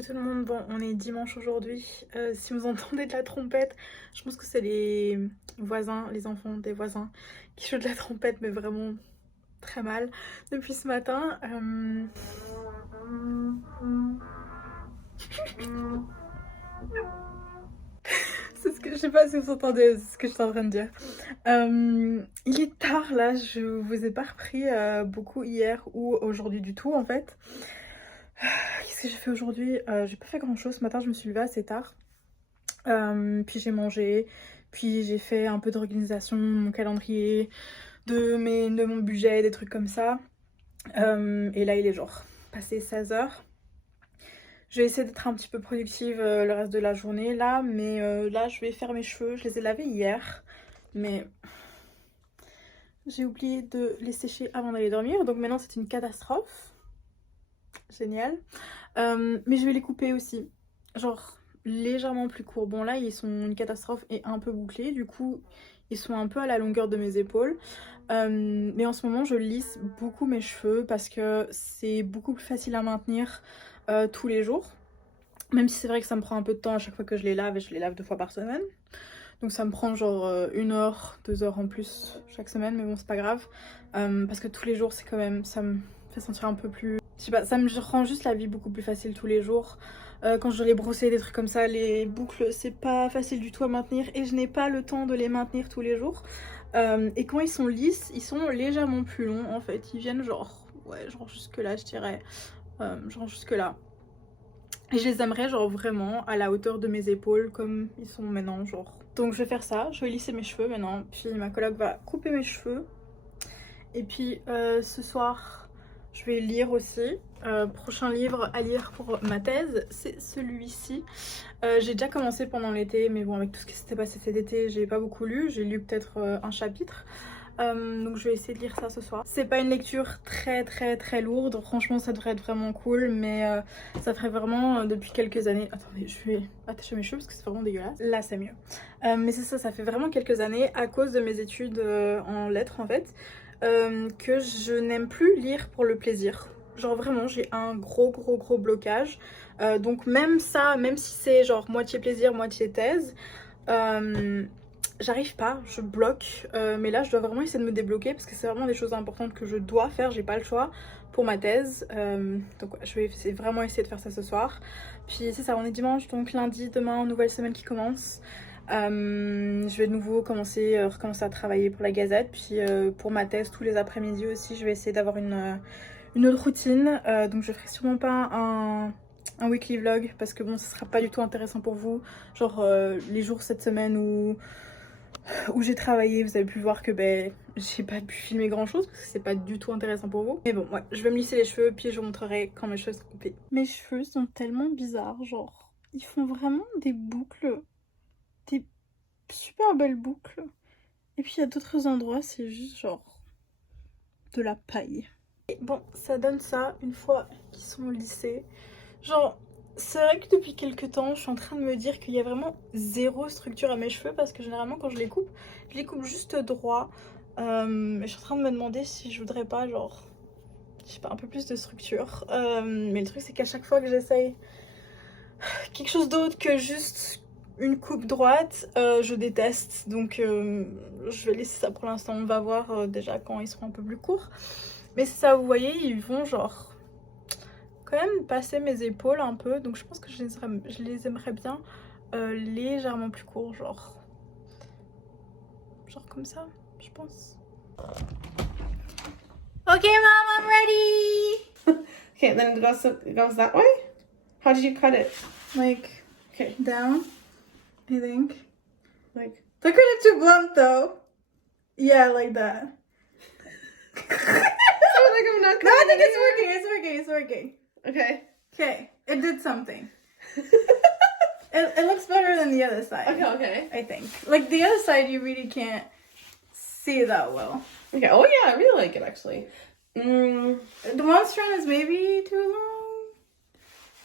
Coucou tout le monde, bon on est dimanche aujourd'hui, si vous entendez de la trompette, je pense que c'est les voisins, les enfants des voisins qui jouent de la trompette mais vraiment très mal depuis ce matin. C'est ce que je sais pas si vous entendez ce que je suis en train de dire. Il est tard là, je vous ai pas repris beaucoup hier ou aujourd'hui du tout en fait. Qu'est-ce que j'ai fait aujourd'hui? J'ai pas fait grand chose. Ce matin je me suis levée assez tard. Puis j'ai mangé. Puis j'ai fait un peu d'organisation, mon calendrier, de mon budget, des trucs comme ça. Et là il est genre passé 16h. Je vais essayer d'être un petit peu productive le reste de la journée là. Mais là je vais faire mes cheveux. Je les ai lavés hier. Mais j'ai oublié de les sécher avant d'aller dormir. Donc maintenant c'est une catastrophe. Génial. Mais je vais les couper aussi. Genre légèrement plus courts. Bon là ils sont une catastrophe et un peu bouclés. Du coup ils sont un peu à la longueur de mes épaules. Mais en ce moment je lisse beaucoup mes cheveux parce que c'est beaucoup plus facile à maintenir tous les jours. Même si c'est vrai que ça me prend un peu de temps à chaque fois que je les lave et je les lave 2 fois par semaine. Donc ça me prend genre 1 heure, 2 heures en plus chaque semaine. Mais bon c'est pas grave. Parce que tous les jours c'est quand même... ça me fait sentir un peu plus... je sais pas, ça me rend juste la vie beaucoup plus facile tous les jours. Quand je dois les brosser, des trucs comme ça, les boucles, c'est pas facile du tout à maintenir et je n'ai pas le temps de les maintenir tous les jours. Et quand ils sont lisses, ils sont légèrement plus longs en fait. Ils viennent genre, ouais, genre jusque là, je dirais. Genre jusque là. Et je les aimerais genre vraiment à la hauteur de mes épaules comme ils sont maintenant, genre. Donc je vais faire ça, je vais lisser mes cheveux maintenant. Puis ma coloc va couper mes cheveux. Et puis ce soir, je vais lire aussi. Prochain livre à lire pour ma thèse, c'est celui-ci. J'ai déjà commencé pendant l'été, mais bon, avec tout ce qui s'était passé cet été, j'ai pas beaucoup lu. J'ai lu peut-être un chapitre. Donc je vais essayer de lire ça ce soir. C'est pas une lecture très lourde. Franchement, ça devrait être vraiment cool, mais ça ferait vraiment depuis quelques années... Attendez, je vais attacher mes cheveux parce que c'est vraiment dégueulasse. Là, c'est mieux. Mais c'est ça, ça fait vraiment quelques années, à cause de mes études en lettres en fait, que je n'aime plus lire pour le plaisir. Genre vraiment j'ai un gros blocage. Donc même ça, même si c'est genre moitié plaisir, moitié thèse, j'arrive pas, je bloque. Mais là je dois vraiment essayer de me débloquer parce que c'est vraiment des choses importantes que je dois faire, j'ai pas le choix pour ma thèse. Donc ouais, je vais vraiment essayer de faire ça ce soir. Puis c'est ça, on est dimanche, donc lundi, demain, nouvelle semaine qui commence. Je vais de nouveau recommencer à travailler pour la Gazette, puis pour ma thèse tous les après-midi aussi je vais essayer d'avoir une autre routine. Donc je ferai sûrement pas un weekly vlog parce que bon ce sera pas du tout intéressant pour vous, genre les jours cette semaine où j'ai travaillé, vous avez pu voir que ben j'ai pas pu filmer grand chose parce que c'est pas du tout intéressant pour vous. Mais bon ouais, je vais me lisser les cheveux puis je vous montrerai quand mes cheveux sont coupés. Mes cheveux sont tellement bizarres, genre ils font vraiment des boucles, des super belles boucles. Et puis il y a d'autres endroits, c'est juste genre de la paille. Et bon, ça donne ça une fois qu'ils sont lissés. Genre, c'est vrai que depuis quelques temps, je suis en train de me dire qu'il y a vraiment zéro structure à mes cheveux parce que généralement quand je les coupe juste droit. Et je suis en train de me demander si je voudrais pas, genre, je sais pas, un peu plus de structure. Mais le truc c'est qu'à chaque fois que j'essaye quelque chose d'autre que juste une coupe droite, je déteste. Donc je vais laisser ça pour l'instant. On va voir déjà quand ils seront un peu plus courts. Mais c'est ça, vous voyez, ils vont genre quand même passer mes épaules un peu. Donc je pense que je les aimerais bien légèrement plus courts, genre comme ça, je pense. Ok, mom, I'm ready. Okay, then it goes that way? How did you cut it? Like, Okay, down, I think. like... They're kind of too blunt though. Yeah, like that. I feel like I'm not No, I think cutting it's working. Okay. Okay, it did something. It looks better than the other side. Okay. I think. Like the other side, you really can't see that well. Okay, oh yeah, I really like it actually. The one strand is maybe too long.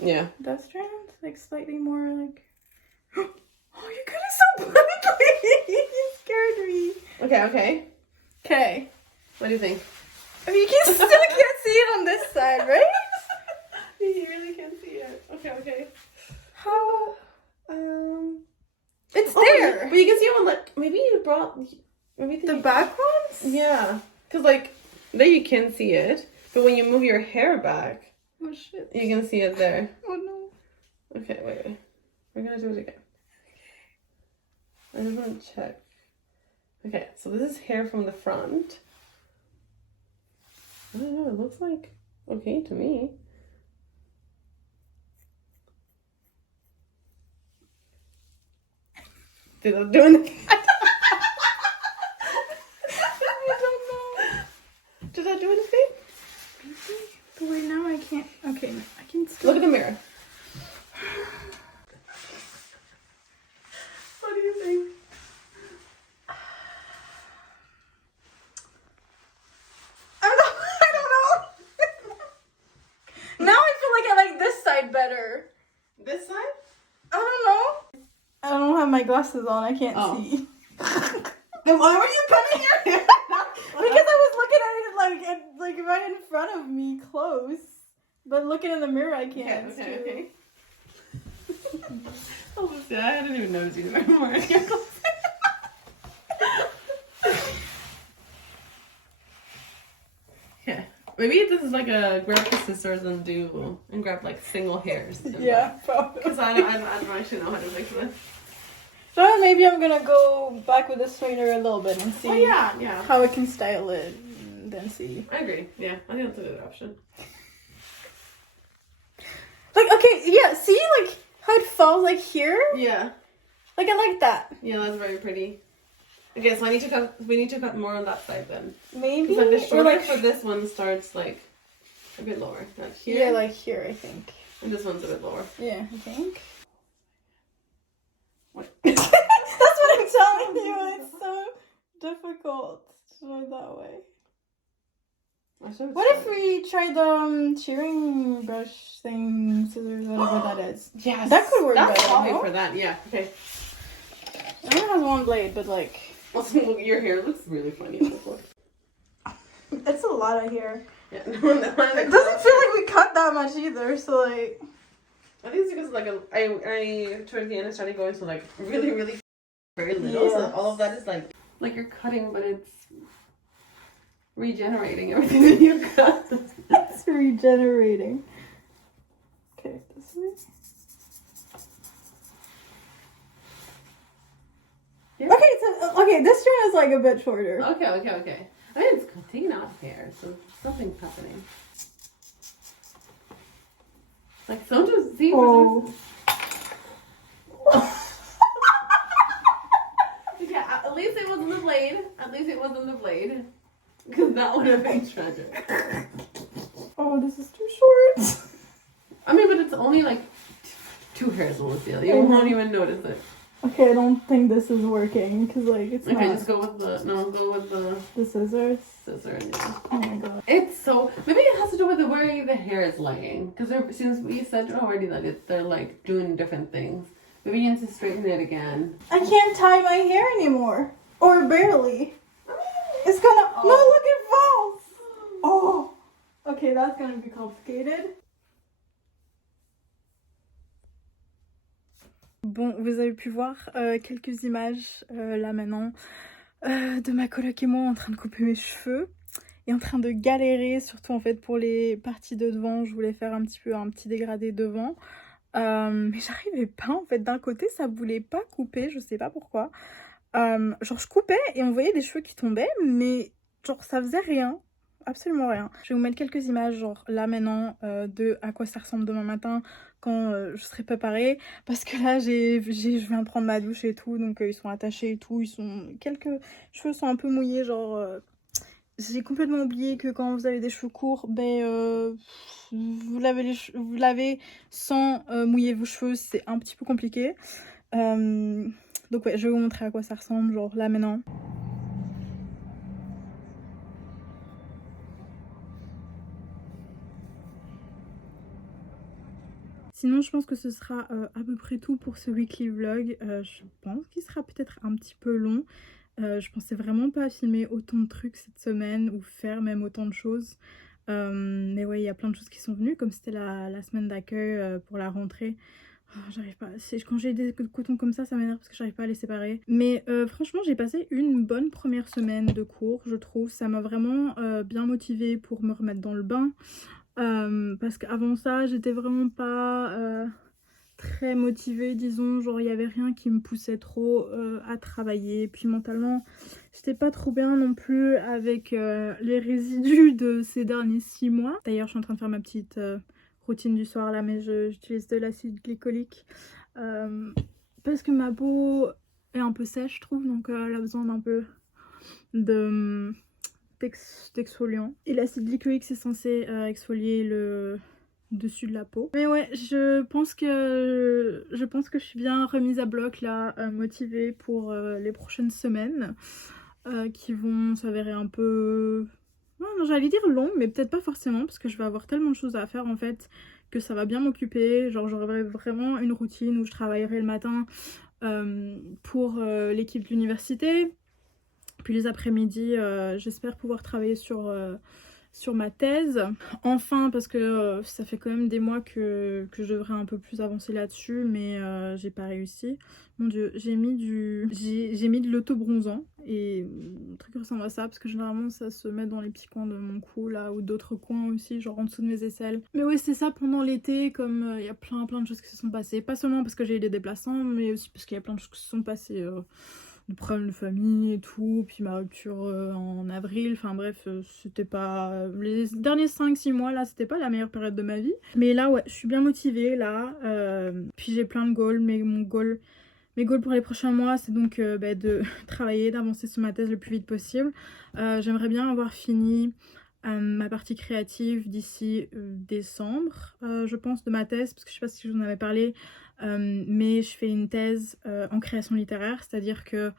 Yeah. That strand, like slightly more like. Oh, you're kind of so bluntly. You scared me. Okay. Okay. What do you think? I mean, you still can't see it on this side, right? You really can't see it. Okay, okay. How? It's Oh, there! but you can see on like maybe you brought maybe The back ones? Yeah, because like there you can see it, but when you move your hair back, Oh shit. you can see it there. Oh no. Okay, wait. We're gonna do it again. I just want to check. Okay, so this is hair from the front. I don't know, it looks like okay to me. Did I do anything? I don't know. Did I do anything? But wait, now I can't. Okay, I can still. Look at the mirror. What do you think? I don't know. Now I feel like I like this side better. This side? I don't know. I don't have my glasses on. I can't Oh. see. Then why were you cutting your hair? Because I was looking at it like right in front of me, close. But looking in the mirror, I can't. Okay. Oh, yeah, I didn't even notice you were wearing your clothes. Yeah. Maybe this is like a grab the scissors and grab like single hairs. Yeah, probably. Because I don't actually know how to fix this. So maybe I'm gonna go back with the straightener a little bit and see Oh yeah. how I can style it, and then see. I agree. Yeah, I think that's a good option. Like, okay, yeah, see, like how it falls like here. Yeah. Like I like that. Yeah, that's very pretty. Okay, so we need to cut more on that side then. Maybe. Because like the Or shoulder like for this one starts like a bit lower. Not here. yeah, like here, I think. And this one's a bit lower. Yeah, I think. What? That's what I'm telling you. It's so difficult to do it that way. What if we tried the shearing brush thing, scissors, whatever that is? Yes. That could work That's better, probably no? for that. Yeah. Okay. It only has one blade, but like Also, your hair looks really funny in this one. it's a lot of hair. Yeah. It doesn't feel like we cut that much either. So like, I think it's because like I towards the end I started going to like really very little. So Yes. all of that is like you're cutting, but it's regenerating everything that you cut. it's regenerating. Okay, this way. Yeah. Okay, this strand is like a bit shorter. Okay. I mean, it's taking off hair, so something's happening. Like sometimes, see, Oh. yeah, at least it wasn't the blade. Because that would have been tragic. Oh, this is too short. I mean, but it's only like 2 hairs, Lucille. You won't even notice it. Okay, I don't think this is working because like it's Okay, not. just go with the scissors. scissor. Yeah. Oh my god. It's so maybe it has to do with the way the hair is laying. Because since we said already that they're like doing different things. Maybe you need to straighten it again. I can't tie my hair anymore, or barely. It's gonna. No, look, it falls. Oh. Okay, that's gonna be complicated. Bon, vous avez pu voir quelques images là maintenant de ma coloc et moi en train de couper mes cheveux et en train de galérer, surtout en fait pour les parties de devant. Je voulais faire un petit dégradé devant, mais j'arrivais pas en fait. D'un côté, ça voulait pas couper, je sais pas pourquoi. Genre, je coupais et on voyait des cheveux qui tombaient, mais genre ça faisait rien. Absolument rien. Je vais vous mettre quelques images, genre là maintenant, de à quoi ça ressemble demain matin quand je serai préparée. Parce que là, je viens de prendre ma douche et tout, donc ils sont attachés et tout. Quelques cheveux sont un peu mouillés, genre... j'ai complètement oublié que quand vous avez des cheveux courts, vous lavez sans mouiller vos cheveux, c'est un petit peu compliqué. Donc ouais, je vais vous montrer à quoi ça ressemble, genre là maintenant. Sinon, je pense que ce sera à peu près tout pour ce weekly vlog. Je pense qu'il sera peut-être un petit peu long. Je pensais vraiment pas filmer autant de trucs cette semaine ou faire même autant de choses. Mais ouais, il y a plein de choses qui sont venues, comme c'était la semaine d'accueil pour la rentrée. Oh, j'arrive pas, quand j'ai des cotons comme ça m'énerve parce que j'arrive pas à les séparer. Mais franchement, j'ai passé une bonne première semaine de cours, je trouve. Ça m'a vraiment bien motivée pour me remettre dans le bain. Parce qu'avant ça, j'étais vraiment pas très motivée, disons. Genre, il y avait rien qui me poussait trop à travailler. Puis mentalement, j'étais pas trop bien non plus avec les résidus de ces derniers 6 mois. D'ailleurs, je suis en train de faire ma petite routine du soir là, mais j'utilise de l'acide glycolique parce que ma peau est un peu sèche, je trouve, donc elle a besoin d'un peu d'exfoliant. Et l'acide glycolique, c'est censé exfolier le dessus de la peau. Mais ouais, je pense que je suis bien remise à bloc là, motivée pour les prochaines semaines qui vont s'avérer un peu... Non, j'allais dire long, mais peut-être pas forcément, parce que je vais avoir tellement de choses à faire en fait que ça va bien m'occuper. Genre j'aurai vraiment une routine où je travaillerai le matin pour l'équipe de l'université. Puis les après-midi, j'espère pouvoir travailler sur ma thèse. Enfin, parce que ça fait quand même des mois que je devrais un peu plus avancer là-dessus, mais j'ai pas réussi. Mon dieu, j'ai mis de l'auto-bronzant, et un truc qui ressemble à ça, parce que généralement ça se met dans les petits coins de mon cou, là, ou d'autres coins aussi, genre en dessous de mes aisselles. Mais ouais, c'est ça pendant l'été, comme il y a plein de choses qui se sont passées. Pas seulement parce que j'ai eu des déplacements, mais aussi parce qu'il y a plein de choses qui se sont passées. De problèmes de famille et tout, puis ma rupture en avril, enfin bref, c'était pas... Les derniers 5-6 mois là, c'était pas la meilleure période de ma vie. Mais là ouais, je suis bien motivée là, puis j'ai plein de goals, mais mes goals pour les prochains mois, c'est donc de travailler, d'avancer sur ma thèse le plus vite possible. J'aimerais bien avoir fini ma partie créative d'ici décembre, je pense, de ma thèse, parce que je sais pas si je vous en avais parlé, mais je fais une thèse en création littéraire, c'est-à-dire que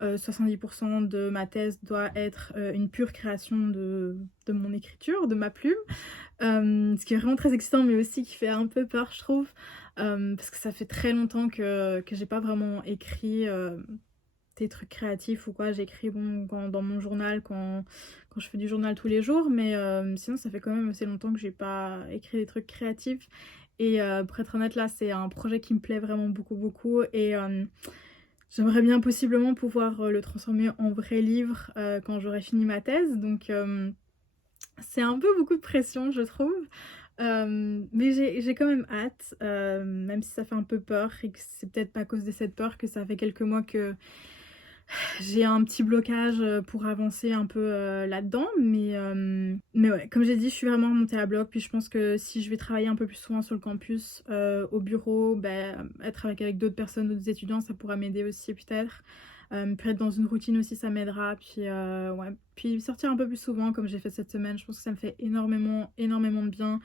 70% de ma thèse doit être une pure création de mon écriture, de ma plume, ce qui est vraiment très excitant, mais aussi qui fait un peu peur, je trouve, parce que ça fait très longtemps que j'ai pas vraiment écrit des trucs créatifs ou quoi. J'écris dans mon journal quand je fais du journal tous les jours, mais sinon ça fait quand même assez longtemps que j'ai pas écrit des trucs créatifs. Et pour être honnête, là c'est un projet qui me plaît vraiment beaucoup, et j'aimerais bien possiblement pouvoir le transformer en vrai livre quand j'aurai fini ma thèse. Donc c'est un peu beaucoup de pression, je trouve. Mais j'ai quand même hâte, même si ça fait un peu peur, et que c'est peut-être pas à cause de cette peur que ça fait quelques mois que j'ai un petit blocage pour avancer un peu là-dedans, mais ouais, comme j'ai dit, je suis vraiment remontée à bloc, puis je pense que si je vais travailler un peu plus souvent sur le campus, au bureau, être avec d'autres personnes, d'autres étudiants, ça pourra m'aider aussi peut-être. Puis être dans une routine aussi, ça m'aidera, puis ouais, puis sortir un peu plus souvent comme j'ai fait cette semaine, je pense que ça me fait énormément de bien.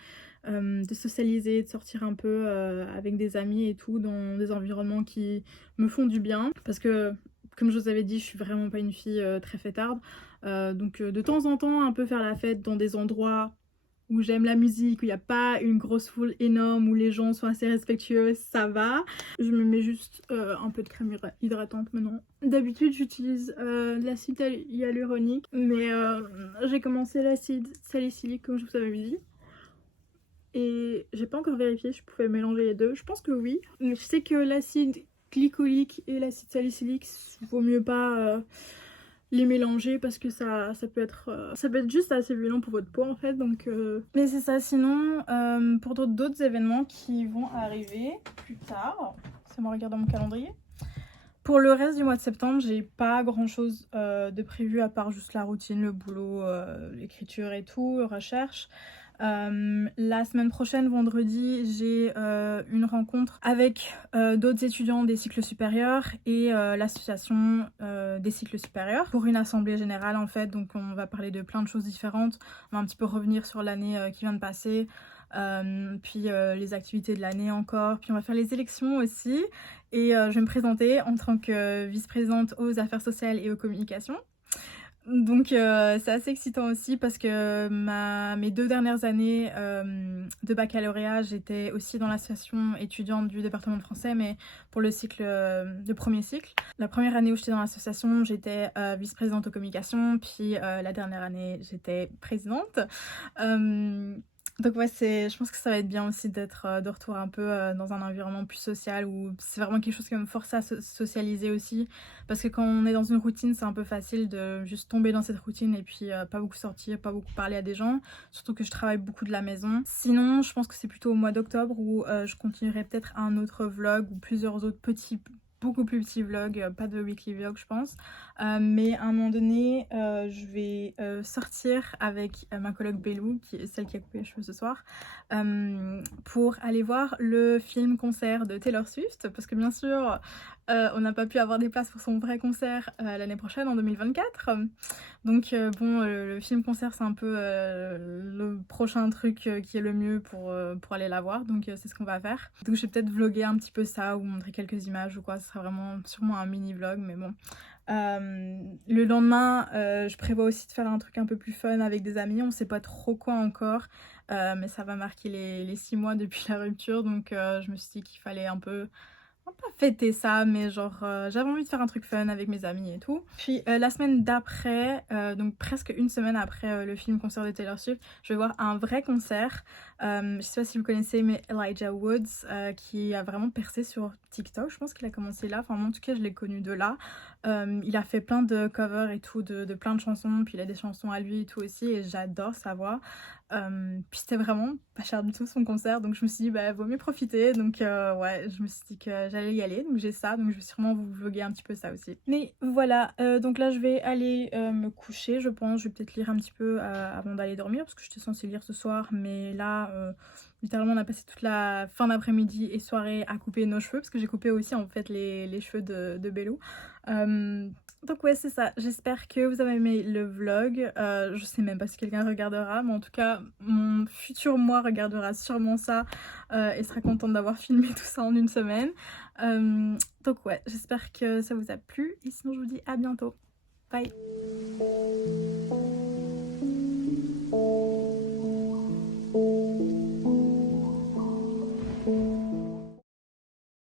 De socialiser, de sortir un peu avec des amis et tout, dans des environnements qui me font du bien, parce que comme je vous avais dit, je suis vraiment pas une fille très fêtarde, donc de temps en temps un peu faire la fête dans des endroits où j'aime la musique, où il n'y a pas une grosse foule énorme, où les gens sont assez respectueux, ça va. Je me mets juste un peu de crème hydratante maintenant. D'habitude j'utilise de l'acide hyaluronique, mais j'ai commencé l'acide salicylique comme je vous avais dit. Et j'ai pas encore vérifié si je pouvais mélanger les deux. Je pense que oui. Mais je sais que l'acide glycolique et l'acide salicylique, vaut mieux pas les mélanger parce que ça peut être juste assez violent pour votre peau en fait. Donc mais c'est ça. Sinon pour d'autres événements qui vont arriver plus tard, c'est moi regarder mon calendrier. Pour le reste du mois de septembre, j'ai pas grand chose de prévu à part juste la routine, le boulot, l'écriture et tout, recherche. La semaine prochaine, vendredi, j'ai une rencontre avec d'autres étudiants des cycles supérieurs et l'association des cycles supérieurs pour une assemblée générale en fait. Donc on va parler de plein de choses différentes, on va un petit peu revenir sur l'année qui vient de passer, puis les activités de l'année encore, puis on va faire les élections aussi, et je vais me présenter en tant que vice-présidente aux affaires sociales et aux communications. Donc c'est assez excitant aussi parce que mes 2 dernières années de baccalauréat, j'étais aussi dans l'association étudiante du département de français, mais pour le cycle, le premier cycle. La première année où j'étais dans l'association, j'étais vice-présidente aux communications, puis la dernière année, j'étais présidente. Donc ouais, je pense que ça va être bien aussi d'être de retour un peu dans un environnement plus social où c'est vraiment quelque chose qui va me forcer à socialiser aussi. Parce que quand on est dans une routine, c'est un peu facile de juste tomber dans cette routine et puis pas beaucoup sortir, pas beaucoup parler à des gens. Surtout que je travaille beaucoup de la maison. Sinon, je pense que c'est plutôt au mois d'octobre où je continuerai peut-être un autre vlog ou plusieurs autres petits beaucoup plus petits vlogs, pas de weekly vlog je pense, mais à un moment donné je vais sortir avec ma coloc Bellou, qui est celle qui a coupé les cheveux ce soir, pour aller voir le film concert de Taylor Swift, parce que bien sûr on n'a pas pu avoir des places pour son vrai concert l'année prochaine en 2024. Donc bon, le film concert c'est un peu le prochain truc qui est le mieux pour aller la voir, donc c'est ce qu'on va faire. Donc je vais peut-être vlogger un petit peu ça ou montrer quelques images ou quoi, ce sera vraiment sûrement un mini vlog, mais bon. Le lendemain je prévois aussi de faire un truc un peu plus fun avec des amis, on sait pas trop quoi encore, mais ça va marquer les 6 mois depuis la rupture, donc je me suis dit qu'il fallait un peu pas fêter ça, mais genre j'avais envie de faire un truc fun avec mes amis et tout. Puis la semaine d'après, donc presque une semaine après le film concert de Taylor Swift, je vais voir un vrai concert. Je sais pas si vous connaissez, mais Elijah Woods, qui a vraiment percé sur TikTok, je pense qu'il a commencé là, enfin en tout cas je l'ai connu de là. Il a fait plein de covers et tout, de plein de chansons, puis il a des chansons à lui et tout aussi, et j'adore sa voix. Puis c'était vraiment pas cher du tout son concert, donc je me suis dit bah vaut mieux profiter, donc ouais, je me suis dit que j'allais y aller, donc j'ai ça, donc je vais sûrement vous vlogger un petit peu ça aussi. Mais voilà, donc là je vais aller me coucher, je pense. Je vais peut-être lire un petit peu avant d'aller dormir, parce que j'étais censée lire ce soir, mais là littéralement on a passé toute la fin d'après-midi et soirée à couper nos cheveux, parce que j'ai coupé aussi en fait les cheveux de Bellou. Donc ouais, c'est ça, j'espère que vous avez aimé le vlog. Je sais même pas si quelqu'un regardera, mais en tout cas mon futur moi regardera sûrement ça et sera contente d'avoir filmé tout ça en une semaine. Donc ouais, j'espère que ça vous a plu et sinon je vous dis à bientôt. Bye.